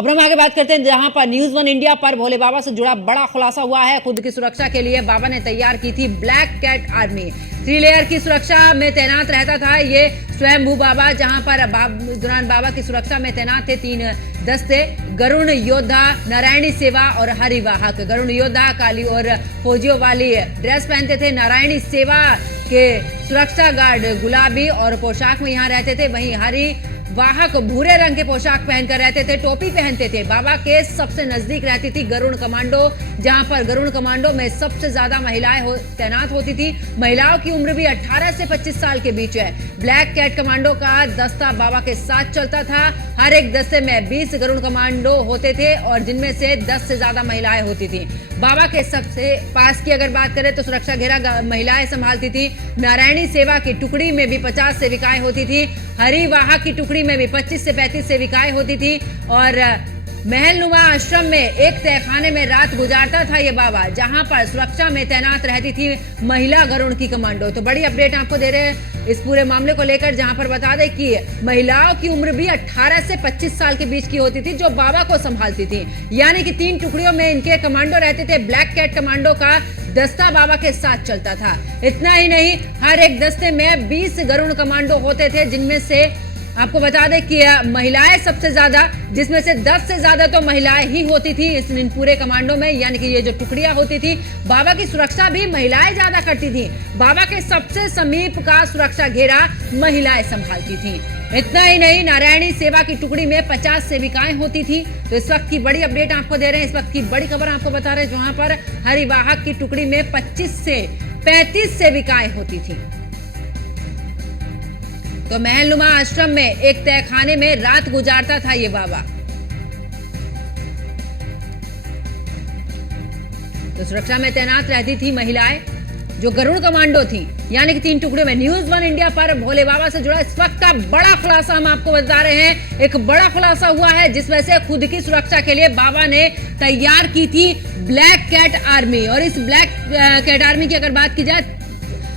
खबरों में आगे बात करते हैं, जहां पर न्यूज वन इंडिया पर भोले बाबा से जुड़ा बड़ा खुलासा हुआ है। खुद की सुरक्षा के लिए बाबा ने तैयार की थी ब्लैक कैट आर्मी। 3 लेयर की सुरक्षा में तैनात रहता था ये स्वयंभू बाबा, जहां पर दौरान बाबा की सुरक्षा में तैनात थे 3 दस्ते: गरुण योद्धा, नारायणी सेवा और हरिवाहक। गरुण योद्धा काली और फौजियों वाली ड्रेस पहनते थे। नारायणी सेवा के सुरक्षा गार्ड गुलाबी और पोशाक में यहाँ रहते थे। वहीं हरि वाहक भूरे रंग के पोशाक पहनकर रहते थे, टोपी पहनते थे। बाबा के सबसे नजदीक रहती थी गरुण कमांडो, जहां पर गरुण कमांडो में सबसे ज्यादा महिलाएं तैनात होती थी। महिलाओं की उम्र भी 18 से 25 साल के बीच है। ब्लैक कैट कमांडो का दस्ता बाबा के साथ चलता था। हर एक दस्ते में 20 गरुण कमांडो होते थे और जिनमें से 10 से ज्यादा महिलाएं होती थी। बाबा के सबसे पास की अगर बात करें तो सुरक्षा घेरा महिलाएं संभालती थी। नारायणी सेवा की टुकड़ी में भी 50 सेविकाएं होती थी। हरिवाहक की टुकड़ी में भी 25 से 35 सेविकाएं होती थी। और महलनुमा आश्रम में एक तहखाने में रात गुजारता था ये बाबा, जहां पर सुरक्षा में तैनात रहती थी महिला गरुण की कमांडो। तो बड़ी अपडेट आपको दे रहे हैं इस पूरे मामले को लेकर, जहां पर बता दें कि महिलाओं की उम्र भी 18 से 25 साल के बीच की होती थी, जो बाबा को संभालती थी। यानी कि 3 टुकड़ियों में इनके कमांडो रहते थे। ब्लैक कैट कमांडो का दस्ता बाबा के साथ चलता था। इतना ही नहीं, हर एक दस्ते में 20 गरुण कमांडो होते थे, जिनमें से आपको बता दें कि महिलाएं सबसे ज्यादा, जिसमें से 10 से ज्यादा तो महिलाएं ही होती थी इन पूरे कमांडो में। यानी कि ये जो टुकड़ियां होती थी, बाबा की सुरक्षा भी महिलाएं ज्यादा करती थी। बाबा के सबसे समीप का सुरक्षा घेरा महिलाएं संभालती थी। इतना ही नहीं, नारायणी सेवा की टुकड़ी में 50 सेविकाएं होती थी। तो इस वक्त की बड़ी अपडेट आपको दे रहे हैं, इस वक्त की बड़ी खबर आपको बता रहे हैं, जहां पर हरिवाहक की टुकड़ी में 25 से 35 सेविकाएं होती थी। तो महलनुमा आश्रम में एक तहखाने में रात गुजारता था ये बाबा। तो सुरक्षा में तैनात रहती थी महिलाएं जो गरुड़ कमांडो थी, यानी कि 3 टुकड़ों में। न्यूज वन इंडिया पर भोले बाबा से जुड़ा इस वक्त का बड़ा खुलासा हम आपको बता रहे हैं। एक बड़ा खुलासा हुआ है, जिसमें से खुद की सुरक्षा के लिए बाबा ने तैयार की थी ब्लैक कैट आर्मी। और इस ब्लैक कैट आर्मी की अगर बात की जाए,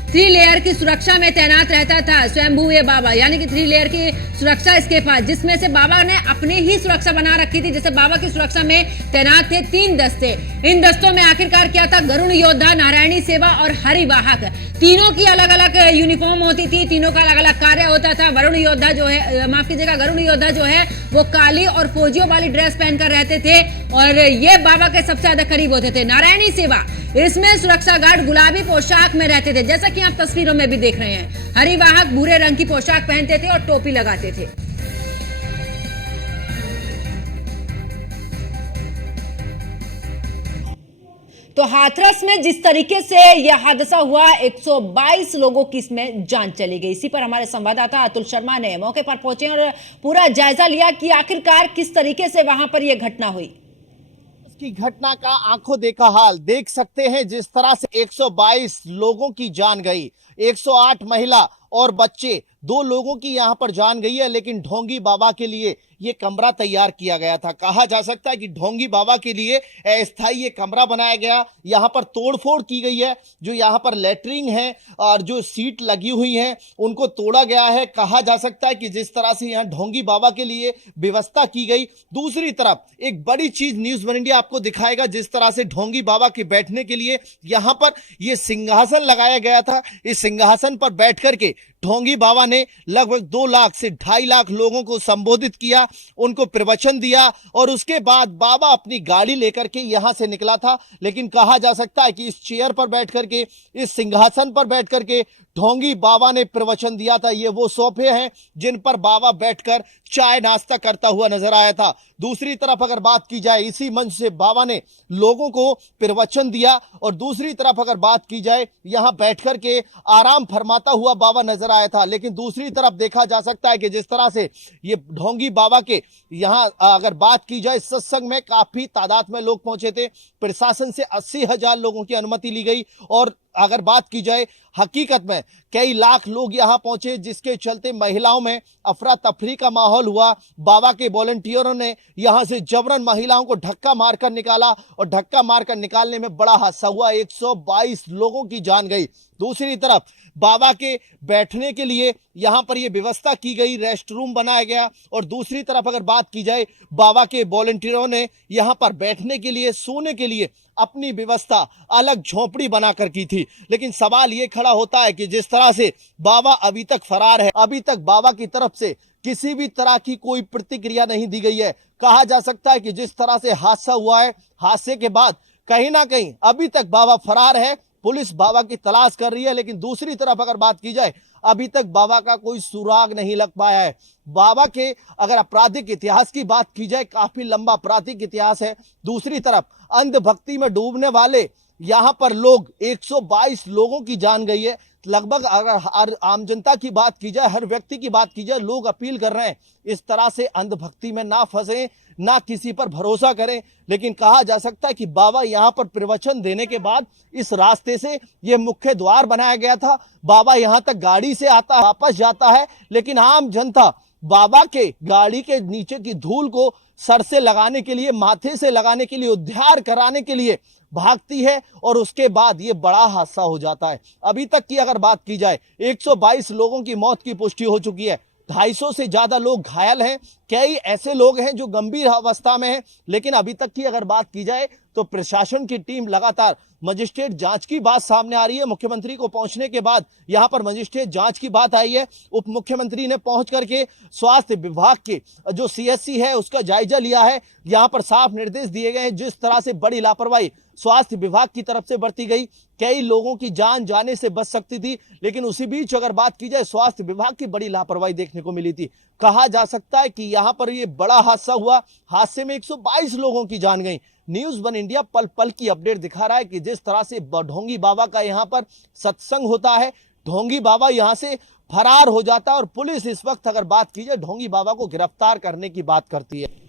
3 लेयर की सुरक्षा में तैनात रहता था स्वयंभू ये बाबा, यानी कि 3 लेयर की सुरक्षा इसके पास, जिसमें से बाबा ने अपनी ही सुरक्षा बना रखी थी। जैसे बाबा की सुरक्षा में तैनात थे 3 दस्ते। इन दस्तों में आखिरकार क्या था? गरुण योद्धा, नारायणी सेवा और हरिवाहक। तीनों की अलग अलग यूनिफॉर्म होती थी, तीनों का अलग अलग कार्य होता था। वरुण योद्धा जो है, माफ कीजिएगा, गरुण योद्धा जो है वो काली और फौजियों वाली ड्रेस पहनकर रहते थे और ये बाबा के सबसे ज्यादा करीब होते थे। नारायणी सेवा, इसमें सुरक्षा गार्ड गुलाबी पोशाक में रहते थे, जैसा कि आप तस्वीरों में भी देख रहे हैं। हरिवाहक भूरे रंग की पोशाक पहनते थे और टोपी लगाते थे। तो हाथरस में जिस तरीके से यह हादसा हुआ, 122 लोगों की इसमें जान चली गई। इसी पर हमारे संवाददाता अतुल शर्मा ने मौके पर पहुंचे और पूरा जायजा लिया कि आखिरकार किस तरीके से वहां पर यह घटना हुई। की घटना का आंखों देखा हाल देख सकते हैं। जिस तरह से 122 लोगों की जान गई, 108 महिला और बच्चे, 2 लोगों की यहां पर जान गई है। लेकिन ढोंगी बाबा के लिए ये कमरा तैयार किया गया था। कहा जा सकता है कि ढोंगी बाबा के लिए अस्थायी ये कमरा बनाया गया। यहां पर तोड़फोड़ की गई है। जो यहां पर लेटरिंग है और जो सीट लगी हुई है उनको तोड़ा गया है। कहा जा सकता है कि जिस तरह से यहां ढोंगी बाबा के लिए व्यवस्था की गई। दूसरी तरफ एक बड़ी चीज न्यूज वन इंडिया आपको दिखाएगा, जिस तरह से ढोंगी बाबा के बैठने के लिए यहां पर ये सिंहासन लगाया गया था। इस सिंहासन पर बैठ करके ढोंगी बाबा ने लगभग 2 लाख से 2.5 लाख लोगों को संबोधित किया, उनको प्रवचन दिया और उसके बाद बाबा अपनी गाड़ी लेकर के यहां से निकला था। लेकिन कहा जा सकता है कि इस चेयर पर बैठ करके, इस सिंहासन पर बैठ करके ढोंगी बाबा ने प्रवचन दिया था। ये वो सोफे हैं जिन पर बाबा बैठकर चाय नाश्ता करता हुआ नजर आया था। दूसरी तरफ अगर बात की जाए, इसी मंच से बाबा ने लोगों को प्रवचन दिया और दूसरी तरफ अगर बात की जाए, यहां बैठकर के आराम फरमाता हुआ बाबा नजर आया था। लेकिन दूसरी तरफ देखा जा सकता है कि जिस तरह से ये ढोंगी बाबा के यहां अगर बात की जाए, सत्संग में काफी तादाद में लोग पहुंचे थे। प्रशासन से 80,000 लोगों की अनुमति ली गई और अगर बात की जाए हकीकत में कई लाख लोग यहां पहुंचे, जिसके चलते महिलाओं में अफरा तफरी का माहौल हुआ। बाबा के वॉलंटियरों ने यहां से जबरन महिलाओं को धक्का मारकर निकाला और धक्का मारकर निकालने में बड़ा हादसा हुआ। 122 लोगों की जान गई। दूसरी तरफ बाबा के बैठने के लिए यहाँ पर ये व्यवस्था की गई, रेस्ट रूम बनाया गया। और दूसरी तरफ अगर बात की जाए, बाबा के वॉलंटियरों ने यहाँ पर बैठने के लिए, सोने के लिए अपनी व्यवस्था अलग झोपड़ी बनाकर की थी। लेकिन सवाल ये खड़ा होता है कि जिस तरह से बाबा अभी तक फरार है, अभी तक बाबा की तरफ से किसी भी तरह की कोई प्रतिक्रिया नहीं दी गई है। कहा जा सकता है कि जिस तरह से हादसा हुआ है, हादसे के बाद कहीं ना कहीं अभी तक बाबा फरार है, पुलिस बाबा की तलाश कर रही है। लेकिन दूसरी तरफ अगर बात की जाए, अभी तक बाबा का कोई सुराग नहीं लग पाया है। बाबा के अगर आपराधिक इतिहास की बात की जाए, काफी लंबा आपराधिक इतिहास है। दूसरी तरफ अंधभक्ति में डूबने वाले यहां पर लोग, 122 लोगों की जान गई है। लगभग अगर आम जनता की बात की जाए, हर व्यक्ति की बात की जाए, लोग अपील कर रहे हैं इस तरह से अंधभक्ति में ना फंसे, ना किसी पर भरोसा करें। लेकिन कहा जा सकता है कि बाबा यहां पर प्रवचन देने के बाद इस रास्ते से यह मुख्य द्वार बनाया गया था। बाबा यहां तक गाड़ी से आता, वापस जाता है, लेकिन आम जनता बाबा के गाड़ी के नीचे की धूल को सर से लगाने के लिए, माथे से लगाने के लिए, उद्धार कराने के लिए भागती है। और उसके बाद ये बड़ा हादसा हो जाता है। अभी तक की अगर बात की जाए, 122 लोगों की मौत की पुष्टि हो चुकी है, 250 से ज्यादा लोग घायल हैं, कई ऐसे लोग हैं जो गंभीर अवस्था में हैं। लेकिन अभी तक की अगर बात की जाए तो प्रशासन की टीम लगातार मजिस्ट्रेट जांच की बात सामने आ रही है। मुख्यमंत्री को पहुंचने के बाद यहां पर मजिस्ट्रेट जांच की बात आई है। उप मुख्यमंत्री ने पहुंच करके स्वास्थ्य विभाग के जो सीएससी है उसका जायजा लिया है। यहां पर साफ निर्देश दिए गए हैं, जिस तरह से बड़ी लापरवाही स्वास्थ्य विभाग की तरफ से बरती गई, कई लोगों की जान जाने से बच सकती थी। लेकिन उसी बीच अगर बात की जाए, स्वास्थ्य विभाग की बड़ी लापरवाही देखने को मिली थी। कहा जा सकता है कि यहां पर यह बड़ा हादसा हुआ, हादसे में 122 लोगों की जान गई। न्यूज़ वन इंडिया पल पल की अपडेट दिखा रहा है कि जिस तरह से ढोंगी बाबा का यहां पर सत्संग होता है, ढोंगी बाबा यहां से फरार हो जाता है और पुलिस इस वक्त अगर बात की जाए ढोंगी बाबा को गिरफ्तार करने की बात करती है।